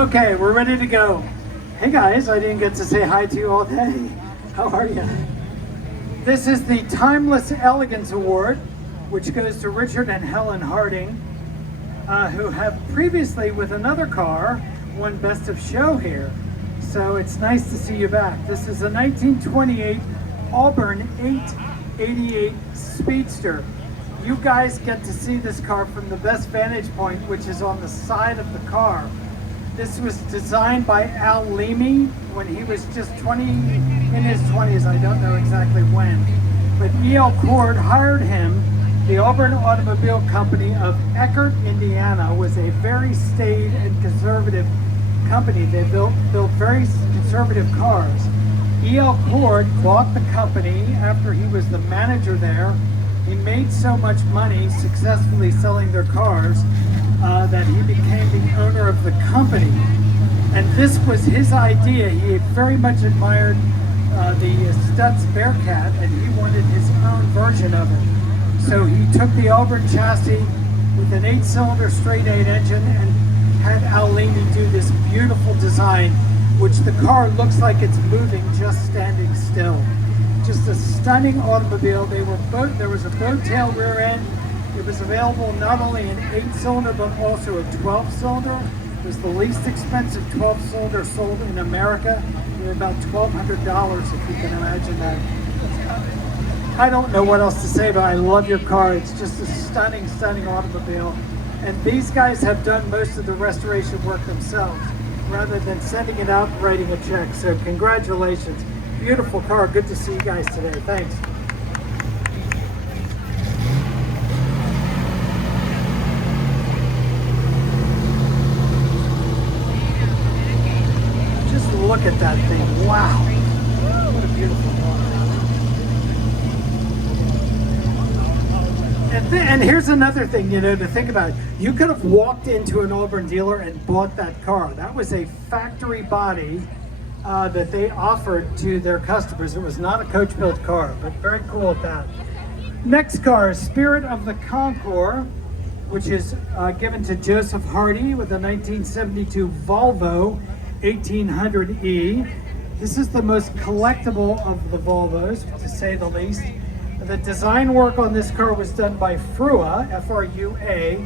Okay, we're ready to go. Hey guys, I didn't get to say hi to you all day. How are you? This is the Timeless Elegance Award, which goes to Richard and Helen Harding, who have previously, with another car, won Best of Show here. So it's nice to see you back. This is a 1928 Auburn 888 Speedster. You guys get to see this car from the best vantage point, which is on the side of the car. This was designed by Al Leamy when he was just in his 20s, I don't know exactly when. But E.L. Cord hired him. The Auburn Automobile Company of Eckerd, Indiana was a very staid and conservative company. They built very conservative cars. E.L. Cord bought the company after he was the manager there. He made so much money successfully selling their cars that he became the owner of the company. And this was his idea. He very much admired the Stutz Bearcat, and he wanted his own version of it. So he took the Auburn chassis with an 8-cylinder straight 8 engine and had Al Leamy do this beautiful design, which the car looks like it's moving just standing still. Just a stunning automobile. There was a boat tail rear end. It was available not only in 8-cylinder but also a 12-cylinder. It was the least expensive 12-cylinder sold in America. They were about $1,200, if you can imagine that. I don't know what else to say, but I love your car. It's just a stunning, stunning automobile. And these guys have done most of the restoration work themselves, rather than sending it out and writing a check. So congratulations. Beautiful car. Good to see you guys today. Thanks. Just look at that thing. Wow. What a beautiful car. And here's another thing, to think about. You could have walked into an Auburn dealer and bought that car. That was a factory body that they offered to their customers. It was not a coach-built car, but very cool at that. Next car is Spirit of the Concours, which is given to Joseph Hardy with a 1972 Volvo 1800E. This is the most collectible of the Volvos, to say the least. The design work on this car was done by Frua, F-R-U-A.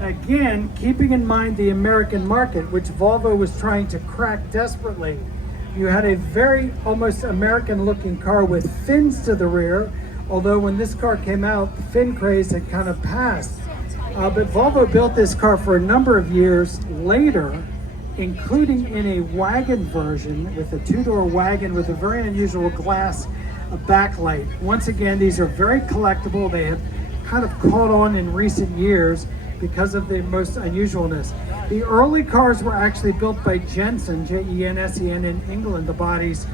Again, keeping in mind the American market, which Volvo was trying to crack desperately. You had a very almost American-looking car with fins to the rear, although when this car came out, the fin craze had kind of passed. But Volvo built this car for a number of years later, including in a wagon version with a 2-door wagon with a very unusual glass backlight. Once again, these are very collectible. They have kind of caught on in recent years because of the most unusualness. The early cars were actually built by Jensen, J-E-N-S-E-N, in England, the bodies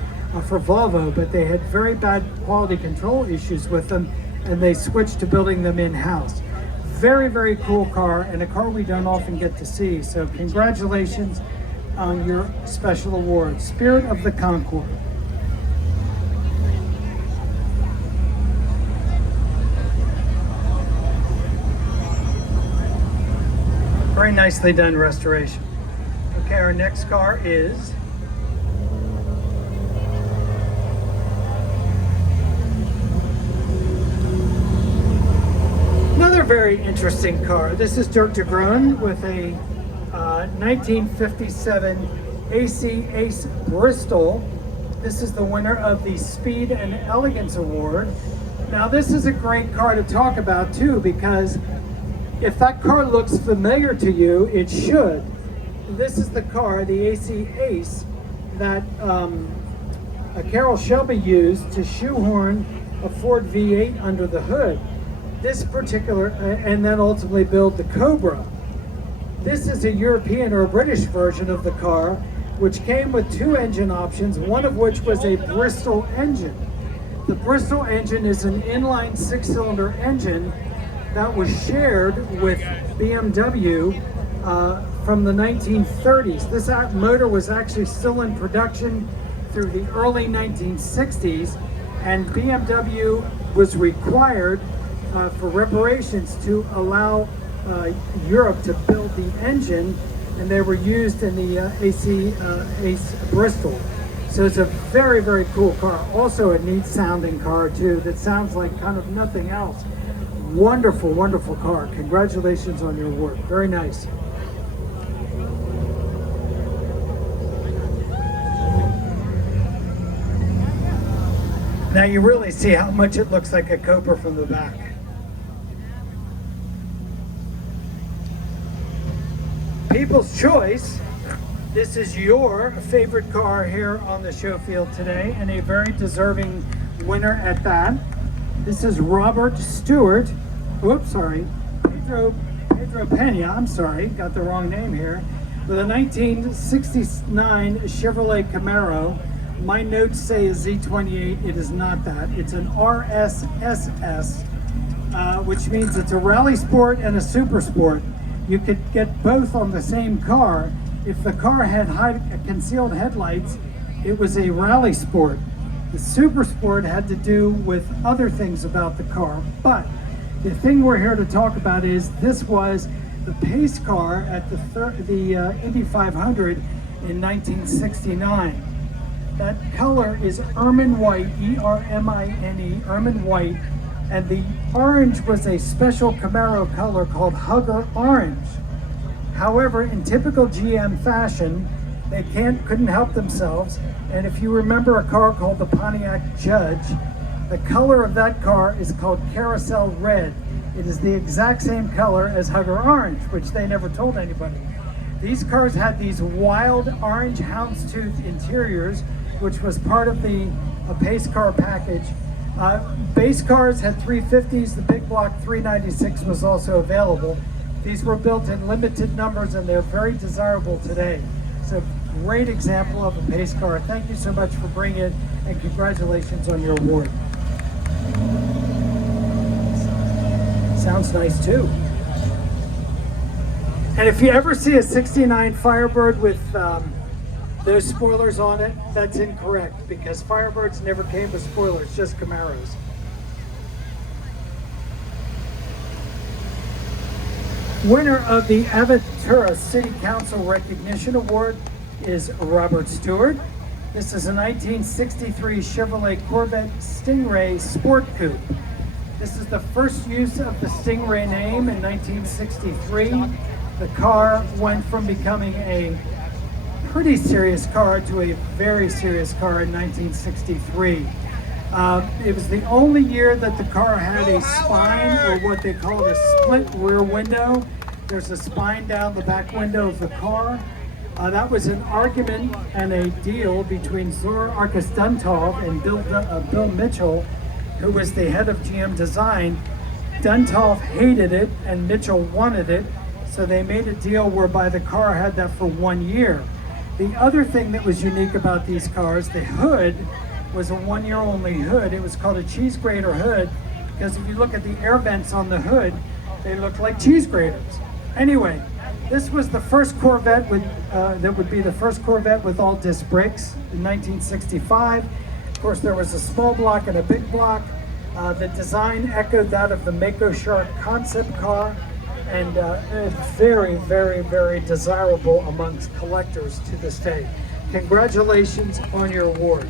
for Volvo, but they had very bad quality control issues with them, and they switched to building them in-house. Very, very cool car, and a car we don't often get to see. So congratulations on your special award, Spirit of the Concours. Very nicely done restoration. Okay, our next car is another very interesting car. This is Dirk de Groen with a 1957 AC Ace Bristol. This is the winner of the Speed and Elegance Award. Now this is a great car to talk about too, because if that car looks familiar to you, it should. This is the car, the AC Ace, that Carroll Shelby used to shoehorn a Ford V8 under the hood. This particular, and then ultimately build the Cobra. This is a European or a British version of the car, which came with 2 engine options, one of which was a Bristol engine. The Bristol engine is an inline 6-cylinder engine that was shared with BMW from the 1930s. This motor was actually still in production through the early 1960s, and BMW was required for reparations to allow Europe to build the engine and they were used in the Ace Bristol. So it's a very, very cool car. Also a neat sounding car too, that sounds like kind of nothing else. Wonderful, wonderful car. Congratulations on your award. Very nice. Now you really see how much it looks like a Cooper from the back. People's Choice. This is your favorite car here on the show field today, and a very deserving winner at that. This is Robert Stewart. Oops, sorry. Pedro Pena, I'm sorry, got the wrong name here. With a 1969 Chevrolet Camaro. My notes say a Z28, it is not that. It's an RSSS, which means it's a rally sport and a super sport. You could get both on the same car. If the car had concealed headlights, it was a rally sport. The super sport had to do with other things about the car. But the thing we're here to talk about is this was the pace car at the Indy 500 in 1969. That color is ermine white, E-R-M-I-N-E, ermine white, and the orange was a special Camaro color called Hugger Orange. However, in typical GM fashion, they couldn't help themselves, and if you remember a car called the Pontiac Judge, the color of that car is called Carousel Red. It is the exact same color as Hugger Orange, which they never told anybody. These cars had these wild orange houndstooth interiors, which was part of the pace car package. Base cars had 350s, the big block 396 was also available. These were built in limited numbers and they're very desirable today. It's a great example of a pace car. Thank you so much for bringing it, and congratulations on your award. Sounds nice too. And if you ever see a 69 Firebird with those spoilers on it, that's incorrect, because Firebirds never came with spoilers, just Camaros. Winner of the Aventura City Council Recognition Award is Robert Stewart. This is a 1963 Chevrolet Corvette Stingray Sport Coupe. This is the first use of the Stingray name in 1963. The car went from becoming a pretty serious car to a very serious car in 1963. It was the only year that the car had a spine, or what they call a split rear window. There's a spine down the back window of the car. That was an argument and a deal between Zora Arkus Duntov and Bill Mitchell, who was the head of GM Design. Duntov hated it and Mitchell wanted it, so they made a deal whereby the car had that for 1 year. The other thing that was unique about these cars, the hood was a 1 year only hood. It was called a cheese grater hood, because if you look at the air vents on the hood, they look like cheese graters. Anyway, this was the first Corvette that would be the first Corvette with all disc brakes in 1965. Of course, there was a small block and a big block. The design echoed that of the Mako Shark concept car, and very, very, very desirable amongst collectors to this day. Congratulations on your award.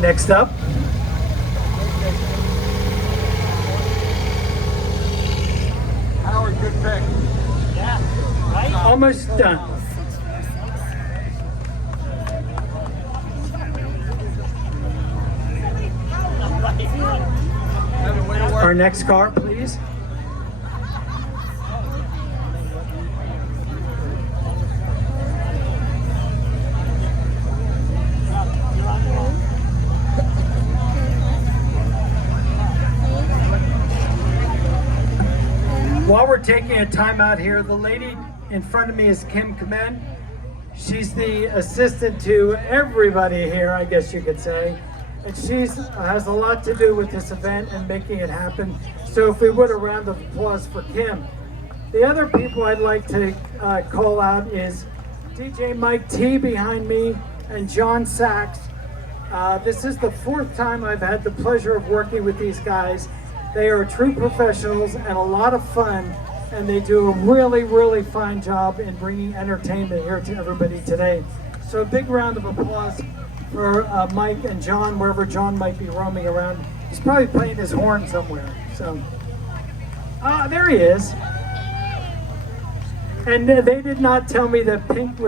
Next up, Howard, good pick. Yeah, right? almost done. Our next car, please. While we're taking a time out here, the lady in front of me is Kim Kamen. She's the assistant to everybody here, I guess you could say. And she has a lot to do with this event and making it happen. So if we would, a round of applause for Kim. The other people I'd like to call out is DJ Mike T behind me and John Sachs This is the fourth time I've had the pleasure of working with these guys. They are true professionals and a lot of fun, and they do a really, really fine job in bringing entertainment here to everybody today. So a big round of applause for Mike and John, wherever John might be roaming around. He's probably playing his horn somewhere. So, there he is. And they did not tell me that Pink was